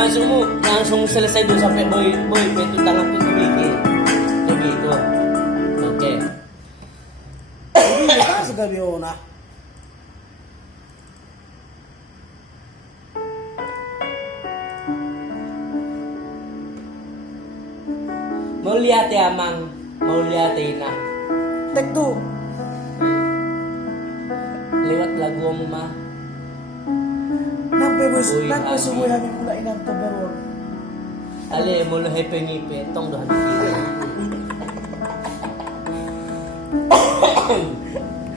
masuk mo, langsung selesai doon sampai boy, beto tangan ko tumigil. Tumigil. Okay. Hindi ka sa gabi una. Mau lihat ya, Mang. Mau lihat na. Take two. Lewat lagu mo, Ma. Nampai Uy, subuh namin mula inang tabaron. Ale, mo lo hepe-ngipe. Tong dohan dikira.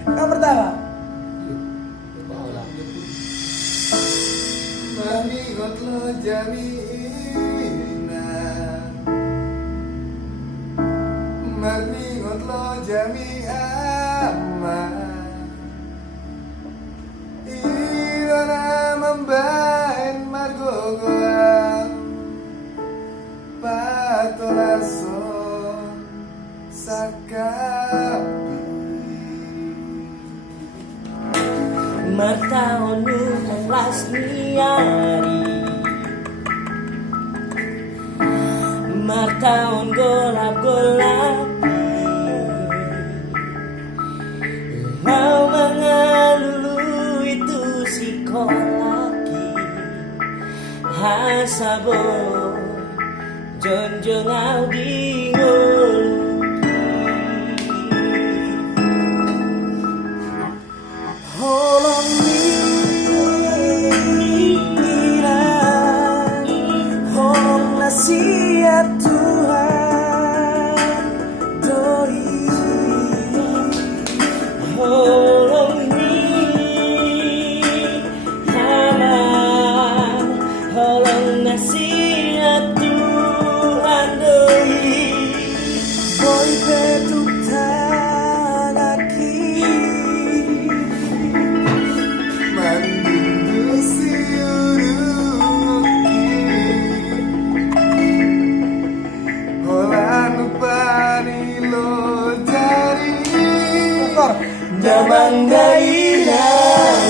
Yang pertama. Mangingat lo jami'ina, mangingat lo jami'ama, irana membain magogoa, patolaso sakapi. Martaon nu kelas niari, martaon golap-golap, mau mengalulu itu si kolaki, hasabo jonjong audi nguluki. Holong mira, holong nasihat Tuhan doi. Holong ni hama, holong nasihat Tuhan doi. Boy petuk tanaki. Mandindu siuruki, holan upani lo jari, Damang dainang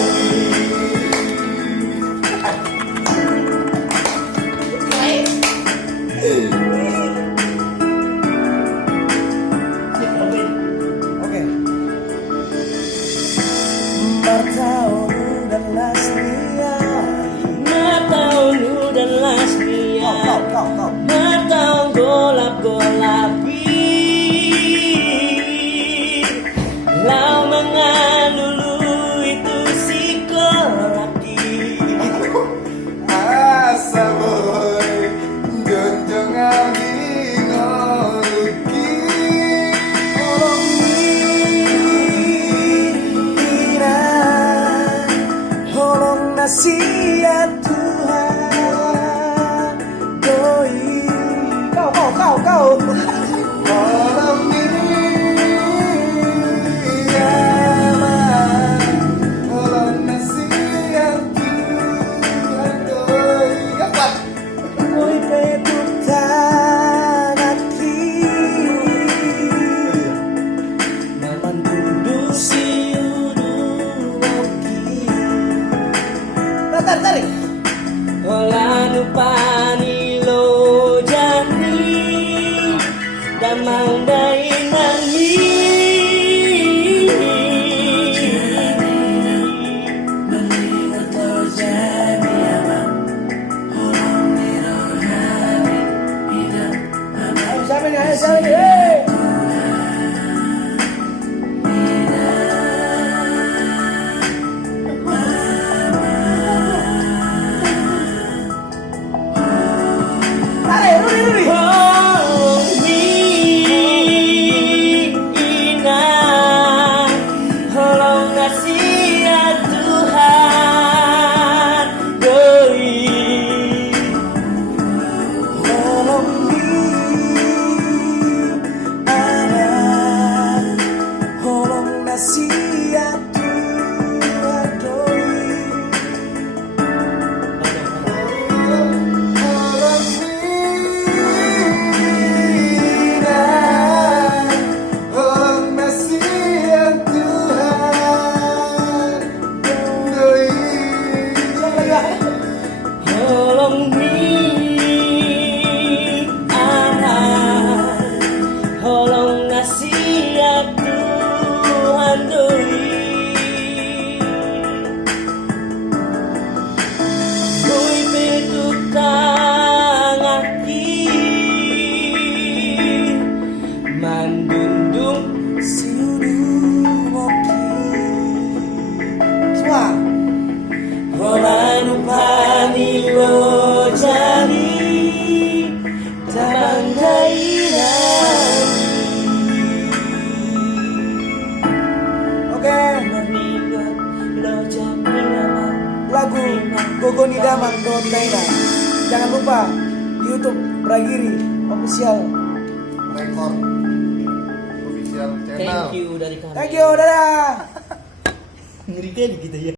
Oke. Martaon dan Lasnia. Martaon nu dan lasnia, Kau. martaon golap-golapi, lau mengalulu itu si kolaki. asa boy, jonjong aldi ngoluki. Holong mira, holong nasihat Tuhan doi. Kau. Malam niyama, malam nasihat Tuhan doi. Apa? Boy petuk tanaki. Naman tundu si uduoki, Tarik. Holanu panilo jani, damang dainangi. Siapa nih? Gogo Nidaman Daina. Jangan lupa di YouTube Bragiri official. Rekor official channel. Thank you dari kami. Thank you, dadah. Ngeri kali kita ya.